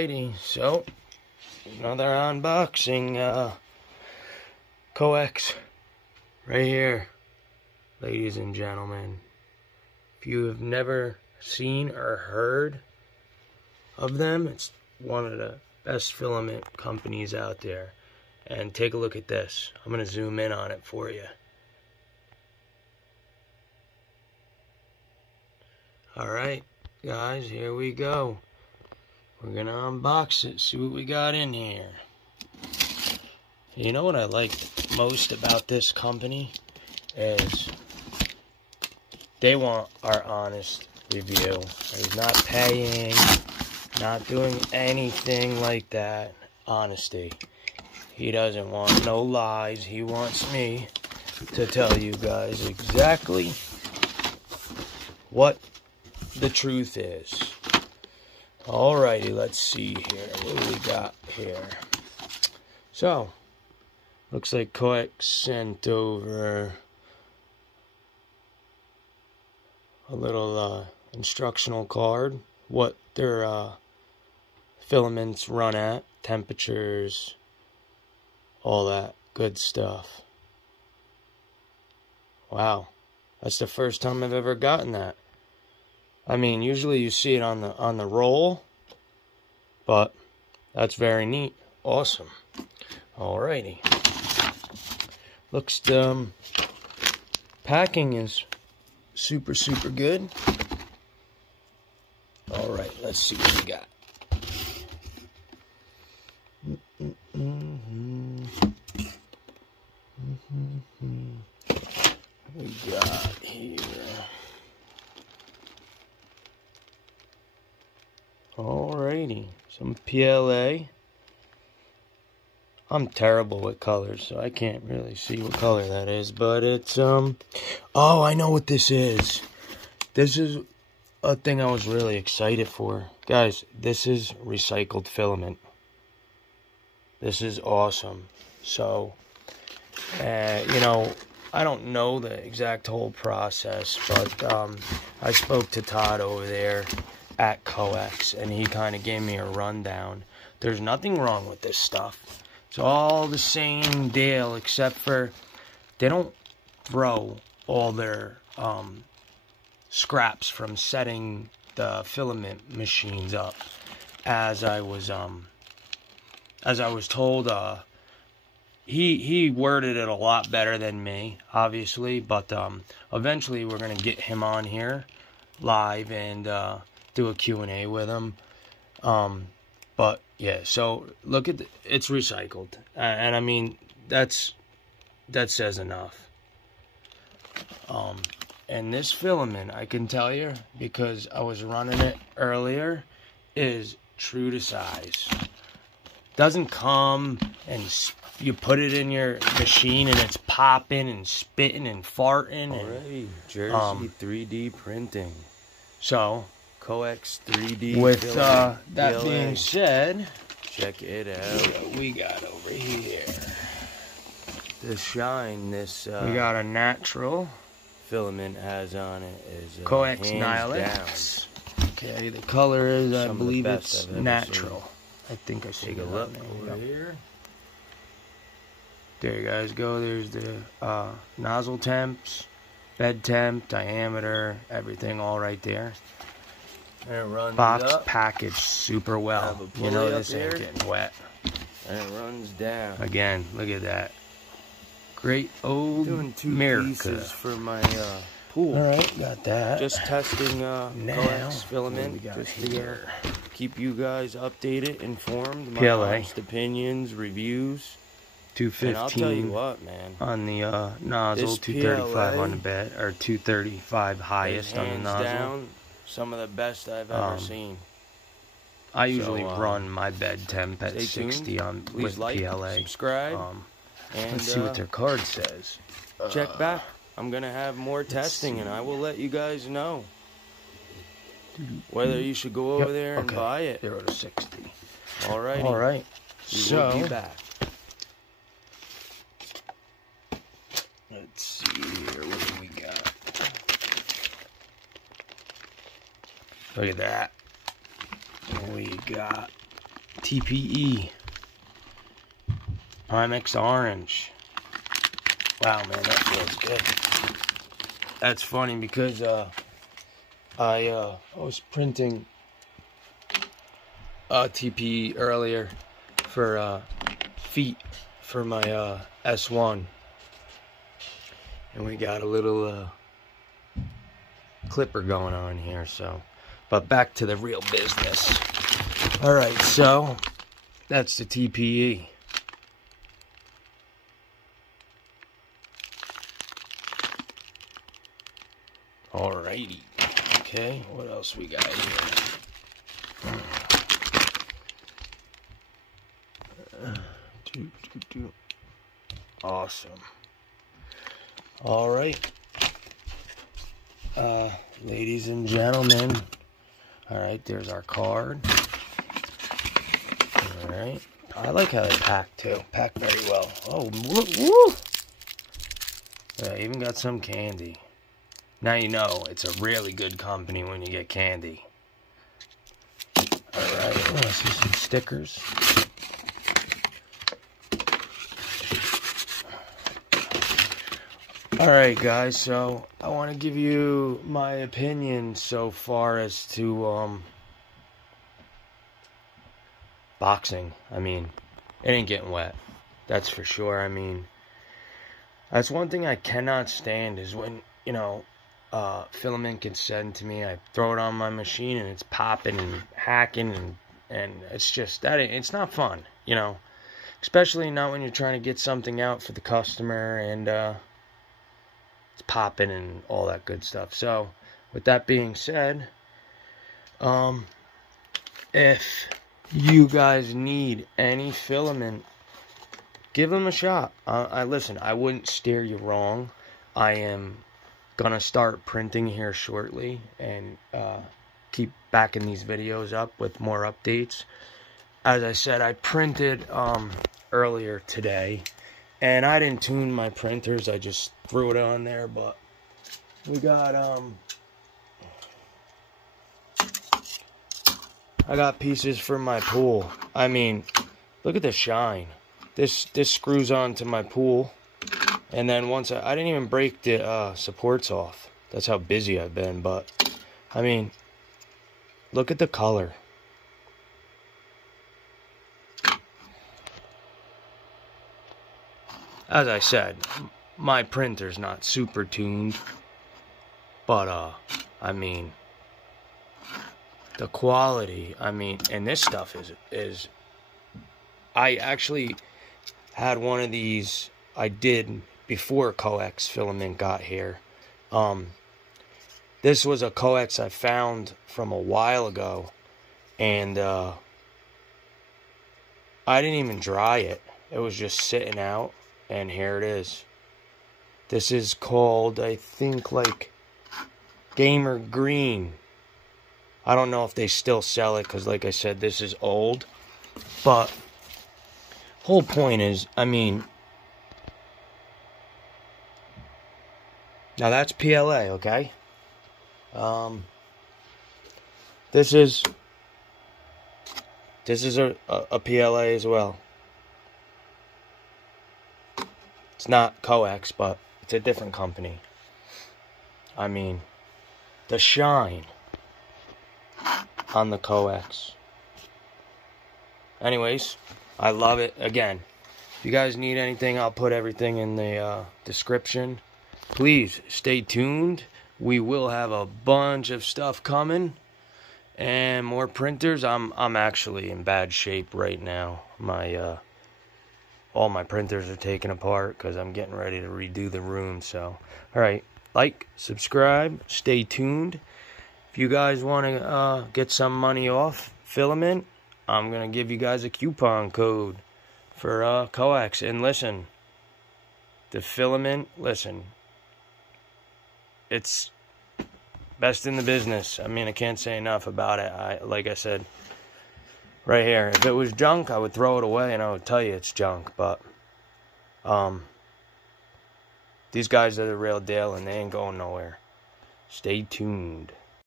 Alrighty, so another unboxing. Coax right here, ladies and gentlemen. If you have never seen or heard of them, it's one of the best filament companies out there. And take a look at this. I'm going to zoom in on it for you. Alright, guys, here we go. We're going to unbox it, see what we got in here. You know what I like most about this company is they want our honest review. He's not paying, not doing anything like that. Honesty. He doesn't want no lies. He wants me to tell you guys exactly what the truth is. Alrighty, let's see here. What do we got here? So, looks like Coax sent over a little instructional card. What their filaments run at, temperatures, all that good stuff. Wow, that's the first time I've ever gotten that. I mean, usually you see it on the roll, but that's very neat. Awesome. Alrighty. Looks packing is super good. Alright, let's see what we got. What we got here? Alrighty, some PLA. I'm terrible with colors, so I can't really see what color that is, but it's, oh, I know what this is. This is a thing I was really excited for. Guys, this is recycled filament. This is awesome. So, you know, I don't know the exact whole process, but I spoke to Todd over there at Coax, and he kind of gave me a rundown. There's nothing wrong with this stuff. It's all the same deal, except for they don't throw all their scraps from setting the filament machines up. As I was told, he worded it a lot better than me, obviously, but eventually we're gonna get him on here live and do a Q&A with him. But yeah, so look at it's recycled, and I mean that says enough. And this filament, I can tell you, because I was running it earlier, is true to size. Doesn't come and you put it in your machine and it's popping and spitting and farting. Alright, Jersey 3D printing. So, Coax 3D. with that being said, check it out. What we got over here? The shine this We got a natural filament has on it is Coax hands Nihilix. Okay, the color is, I believe it's I've ever natural. I think I see. Take a look over here. There you guys go. There's the nozzle temps, bed temp, diameter, everything all right there. And it runs Box up. Packaged super well. You know this ain't getting wet. And it runs down. Again, look at that. Great old Doing two America. pieces for my pool. Alright, got that. Just testing Coax filament. Just Just here. to keep you guys updated, informed. My PLA. honest opinions, reviews. 215 And I'll tell you what, man. on the nozzle, This 235 PLA on the bed, or 235 highest on the hands nozzle. down some of the best I've ever seen. I usually run my bed temp at stay 60 tuned. on Please with like, PLA. subscribe, and let's see what their card says. check back. I'm gonna have more testing, and I will let you guys know whether you should go over there and buy it. 0 to 60. Alrighty. All right. We will be back. Let's see here. What do we got? Look at that. We got TPE. Primex Orange. Wow, man, that feels good. That's funny because I was printing TPE earlier for feet for my S1, and we got a little clipper going on here. So, but back to the real business. All right, so that's the TPE. Alrighty. Okay, what else we got here? Awesome. Alright. Ladies and gentlemen. Alright, there's our card. Alright. I like how they pack too. Pack very well. Oh, woo! Yeah, even got some candy. Now you know it's a really good company when you get candy. Alright, let's see some stickers. Alright guys, so I want to give you my opinion so far as to boxing. I mean, it ain't getting wet. That's for sure. I mean, that's one thing I cannot stand is when, you know, filament gets sent to me, I throw it on my machine and it's popping and hacking and it's just that it's not fun, you know, especially not when you're trying to get something out for the customer and it's popping and all that good stuff. So with that being said, if you guys need any filament, give them a shot. Listen, I wouldn't steer you wrong. I am gonna start printing here shortly and keep backing these videos up with more updates. As I said, I printed earlier today and I didn't tune my printers, I just threw it on there, but we got I got pieces for my pool. I mean, look at the shine. This screws onto my pool. And then once I didn't even break the supports off. That's how busy I've been. But, I mean, look at the color. As I said, my printer's not super tuned. But, I mean, the quality, I mean, and this stuff is I actually had one of these, I did before coax filament got here. This was a coax I found from a while ago, and I didn't even dry it. It was just sitting out, and here it is. This is called, I think, like Gamer Green. I don't know if they still sell it, because like I said, this is old. But whole point is, I mean, now that's PLA, okay? This is a PLA as well. It's not coax, but it's a different company. I mean, the shine on the coax. Anyways, I love it. Again, if you guys need anything, I'll put everything in the description. Please stay tuned. We will have a bunch of stuff coming and more printers. I'm actually in bad shape right now. My all my printers are taken apart because I'm getting ready to redo the room. So, all right, like, subscribe, stay tuned. If you guys want to get some money off filament, I'm gonna give you guys a coupon code for coax. And listen, the filament, listen, it's best in the business. I mean, I can't say enough about it. Like I said, right here, if it was junk, I would throw it away and I would tell you it's junk. But these guys are the real deal and they ain't going nowhere. Stay tuned.